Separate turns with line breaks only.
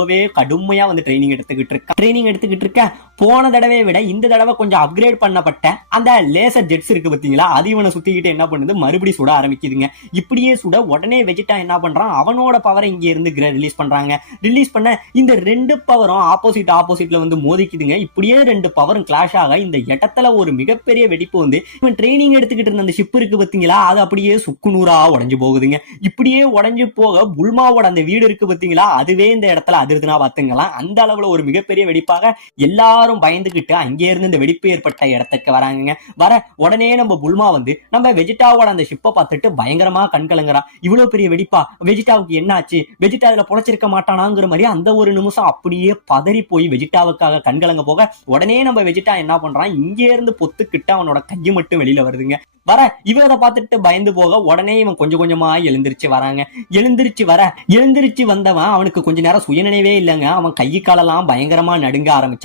ரொம்பவே கடுமையா வந்து ட்ரைனிங் எடுத்துக்கிட்டு இருக்கா. ட்ரைனிங் எடுத்துக்கிட்டு இருக்க போன தடவையை விட இந்த தடவை கொஞ்சம் அப்கிரேட் பண்ணப்பட்ட அந்த லேசர் ஜெட்ஸ் இருக்கு பாத்தீங்களா? அது இவனை சுத்திக்கிட்டு என்ன பண்ணுது? மறுபடியும் சுட ஆரம்பிக்குதுங்க. இப்படியே சுட உடனே வெஜிட்டா என்ன பண்றான்? அவனோட பவரை இங்க இருந்து ரிலீஸ் பண்றாங்க. ரிலீஸ் பண்ண இந்த ரெண்டு பவரும் ஆப்போசிட் ஆப்போசிட்ல வந்து மோதிக்குதுங்க. இப்படியே ரெண்டு பவரும் கிளாஷ் ஆக இந்த இடத்துல ஒரு மிகப்பெரிய வெடிப்பு வந்து இவன் ட்ரைனிங் எடுத்துக்கிட்டு இருந்த அந்த ஷிப் இருக்கு பாத்தீங்களா? அது அப்படியே சுக்குநூறா உடஞ்சு போகுதுங்க. இப்படியே உடைஞ்சு போக புல்மாவோட அந்த வீடு இருக்கு பாத்தீங்களா? அதுவே இந்த இடத்துல அதிர்துனா பார்த்துங்களாம் அந்த அளவுல ஒரு மிகப்பெரிய வெடிப்பாக எல்லாரும் பயந்துகிட்டு அங்கே இருந்து இந்த வெடிப்பு ஏற்பட்ட இடத்துக்கு வராங்க வர உடனே நம்ம புல்மா வந்து நம்ம வெஜிட்டாவோட அந்த ஷிப்பை பார்த்துட்டு பயங்கரமா கண்கலங்குறான் இவ்வளவு பெரிய வெடிப்பா? வெஜிடாவுக்கு என்னாச்சு? வெஜிட்டா வெஜிடா புழைச்சிருக்க மாட்டானாங்கிற மாதிரி அந்த ஒரு நிமிஷம் அப்படியே பதறி போய் வெஜிட்டாவுக்காக கண்கலங்க போக உடனே நம்ம வெஜிடா என்ன பண்றான்? இங்கே இருந்து பொத்துக்கிட்டு அவனோட கை மட்டும் வெளியில வருதுங்க. வர இவன் அதை பார்த்துட்டு பயந்து போக உடனே இவன் கொஞ்சம் கொஞ்சமா எழுந்திருச்சு வராங்க. எழுந்திருச்சு வர எழுந்திருச்சு வந்தவன் அவனுக்கு கொஞ்ச நேரம் சுயநினைவே இல்லைங்க. அவன் கை காலெல்லாம் பயங்கரமா நடுங்க ஆரம்பிச்சு